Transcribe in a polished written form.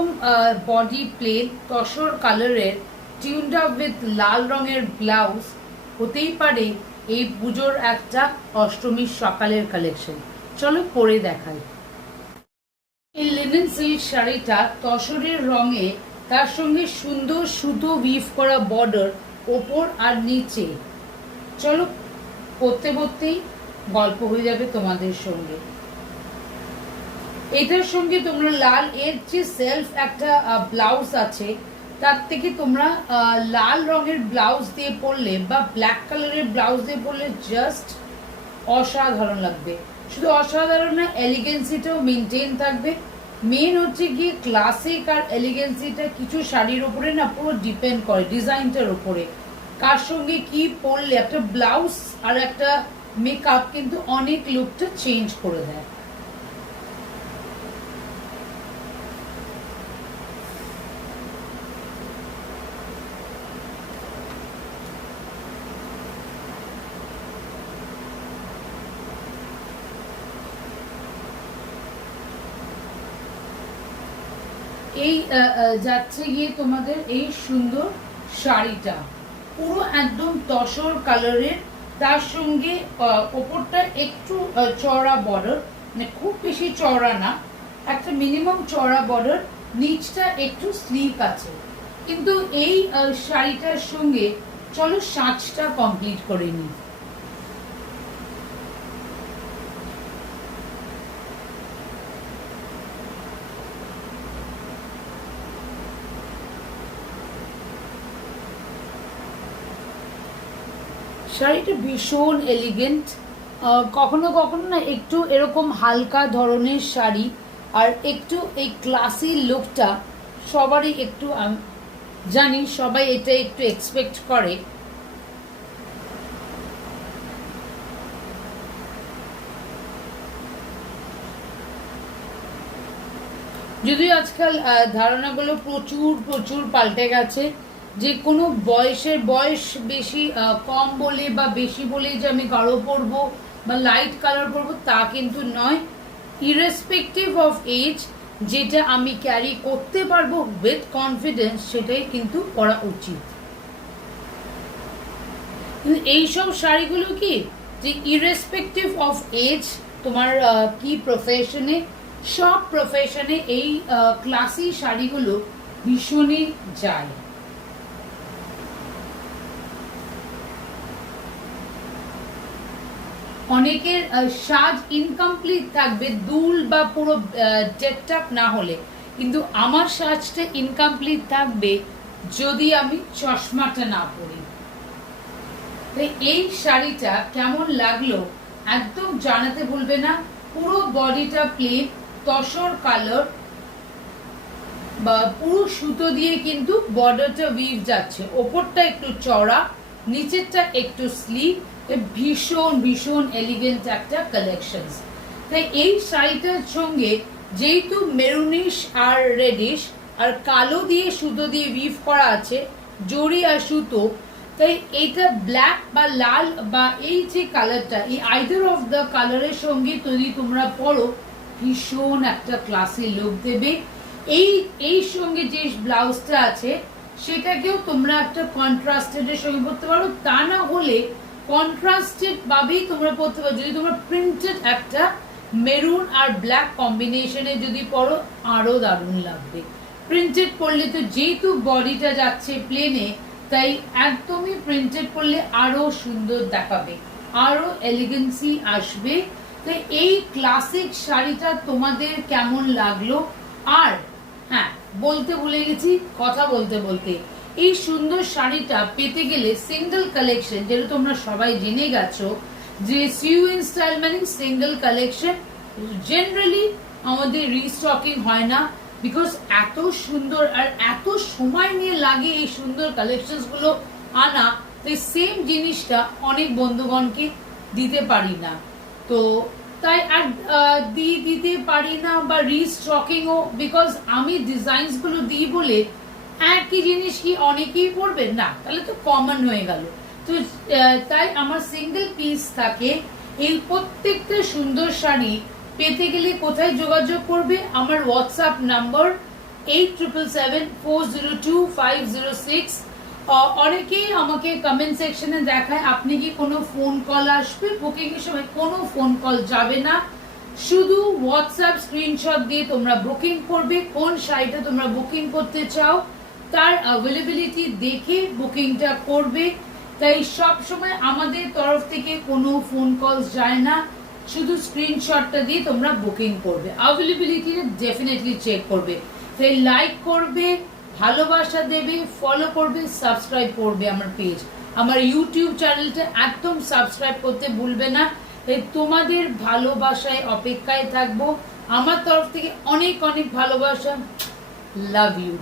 একদম body plain tussar কালারের tuned up with লাল রঙের ব্লাউজ হতেই পারে এই পুজোর একটা অষ্টমীর সকালের কালেকশন। চলো পরে দেখাই। এই লিনেন সিল্ক শাড়িটা তসরের রঙে, তার সঙ্গে সুন্দর সুতো উইভ করা বর্ডার ওপর আর নিচে। চলো পরতে পরতেই গল্প হয়ে যাবে তোমাদের সঙ্গে। এটার সঙ্গে তোমরা লাল এর যে সেলফ একটা ব্লাউজ আছে, তার থেকে তোমরা লাল রঙের ব্লাউজ দিয়ে পরলে বা ব্ল্যাক কালারের ব্লাউজ দিয়ে পরলে জাস্ট অসাধারণ লাগবে। শুধু অসাধারণ না, এলিগেন্সিটাও মেনটেন থাকবে। মেন হচ্ছে গিয়ে ক্লাসিক আর এলিগেন্সিটা কিছু শাড়ির উপরে না পুরো ডিপেন্ড করে ডিজাইনটার উপরে। কার সঙ্গে কি পরলে একটা ব্লাউজ আর একটা মেকআপ কিন্তু অনেক লুকটা চেঞ্জ করে দেয়। এই যাচ্ছে গিয়ে তোমাদের এই সুন্দর শাড়িটা পুরো একদম তসর কালারের, তার সঙ্গে ওপরটা একটু চওড়া বর্ডার, মানে খুব বেশি চওড়া না, একটা মিনিমাম চওড়া বর্ডার, নিচটা একটু স্লিক আছে। কিন্তু এই শাড়িটার সঙ্গে চলো সাজটা কমপ্লিট করে নিই। শাড়িটা ভীষণ এলিগেন্ট, কখনো কখনো না একটু এরকম হালকা ধরনের শাড়ি আর একটু এই ক্লাসি লুকটা সবারই একটু, জানি সবাই এটা একটু এক্সপেক্ট করে। যদিও আজকাল ধারণাগুলো প্রচুর প্রচুর পাল্টে গেছে, যে কোনো বয়স বেশি কম বলে বা বেশি বলে যে আমি গাঢ় পরবো বা লাইট কালার পরবো তা কিন্তু নয়। ইরেসপেক্টিভ অফ এজ যেটা আমি ক্যারি করতে পারবো উইথ কনফিডেন্স সেটাই কিন্তু পরা উচিত। এইসব শাড়িগুলো কি যে ইরেসপেক্টিভ অফ এজ, তোমার কি প্রফেশনে, সব প্রফেশনে এই ক্লাসি শাড়িগুলো ভীষণই যায়। অনেকের সাজ ইনকমপ্লিট থাকবে দুল বা পুরো ডেকটাপ না হলে, কিন্তু আমার সাজটা ইনকমপ্লিট থাকবে যদি আমি চশমাটা না পরি। এই শাড়িটা কেমন লাগলো একদম জানাতে ভুলবে না। পুরো বডিটা প্লেন তসর কালার বা পুরো সুতো দিয়ে কিন্তু বর্ডারটা উইভ যাচ্ছে, ওপরটা একটু চওড়া, নিচেরটা একটু স্লিক, ভীষণ ভীষণ এলিগেন্ট একটা কালেকশন। তাই এই শাড়িটার সঙ্গে যেহেতু মেরুনিশ আর রেডিশ আর কালো দিয়ে সুতো দিয়ে উইভ করা আছে, জড়ি আর সুতো, তাই এইটা ব্ল্যাক বা লাল বা এই যে কালারটা, এই আইদার অফ দ্য কালারের সঙ্গে যদি তোমরা পরো ভীষণ একটা ক্লাসি লুক দেবে। এই সঙ্গে যে ব্লাউজটা আছে সেটাকেও তোমরা একটা কন্ট্রাস্টেড এর সঙ্গে পরতে পারো, তা না হলে কন্ট্রাস্টেড ভাবেই তোমরা পরতে পারো। যদি তোমরা প্রিন্টেড একটা মেরুন আর ব্ল্যাক কম্বিনেশনে যদি পরো আরো দারুণ লাগবে। প্রিন্টেড পরলে তো যেহেতু বডিটা যাচ্ছে প্লেনে, তাই একদমই প্রিন্টেড পরলে আরো সুন্দর দেখাবে, আরো এলিগেন্সি আসবে। তাই এই ক্লাসিক শাড়িটা তোমাদের কেমন লাগলো? আর হ্যাঁ, বলতে ভুলে গেছি, কথা বলতে বলতে, এই সুন্দর শাড়িটা পেতে গেলে সিঙ্গেল কালেকশন, যেটা তোমরা সবাই জেনে গেছো যে সিউ ইন স্টাইল মানে সিঙ্গেল কালেকশন, জেনারেলি আমাদের রিস্টকিং হয় না, বিকজ এত সুন্দর আর এত সময় নিয়ে লাগে এই সুন্দর কালেকশন গুলো আনা, তাই সেম জিনিসটা অনেক বন্ধুগণকে দিতে পারি না। তো তাই আর দিতে পারি না বা রিস্টকিংও, বিকজ আমি ডিজাইনস গুলো দিই বলে একই জিনিস কি অনেকেই পড়বে না, তাহলে তো কমন হয়ে গেল। তো তাই আমার সিঙ্গেল পিস থাকে। এই প্রত্যেকটা সুন্দর শাড়ি পেতে গেলে কোথায় যোগাযোগ করবে? আমার হোয়াটসঅ্যাপ নাম্বার 8777402506। অনেকেই আমাকে কমেন্ট সেকশনে দেখায় আপনি কি কোনো ফোন কল আসবে বুকিং এর সময়? কোনো ফোন কল যাবে না, শুধু হোয়াটসঅ্যাপ স্ক্রিনশট দিয়ে তোমরা বুকিং করবে। কোন সাইটে তোমরা বুকিং করতে চাও তার অ্যাভেলেবিলিটি দেখে বুকিংটা করবে। তাই সব সময় আমাদের তরফ থেকে কোনো ফোন কল যায় না, শুধু স্ক্রিনশটটা দিয়ে তোমরা বুকিং করবে, অ্যাভেলেবিলিটি ডেফিনেটলি চেক করবে। তাই লাইক করবে, ভালোবাসা দেবে, ফলো করবে, সাবস্ক্রাইব করবে আমার পেজ, আমার ইউটিউব চ্যানেলটা একদম সাবস্ক্রাইব করতে ভুলবে না। তাই তোমাদের ভালোবাসায় অপেক্ষায় থাকবো। আমার তরফ থেকে অনেক অনেক ভালোবাসা, লাভ ইউ।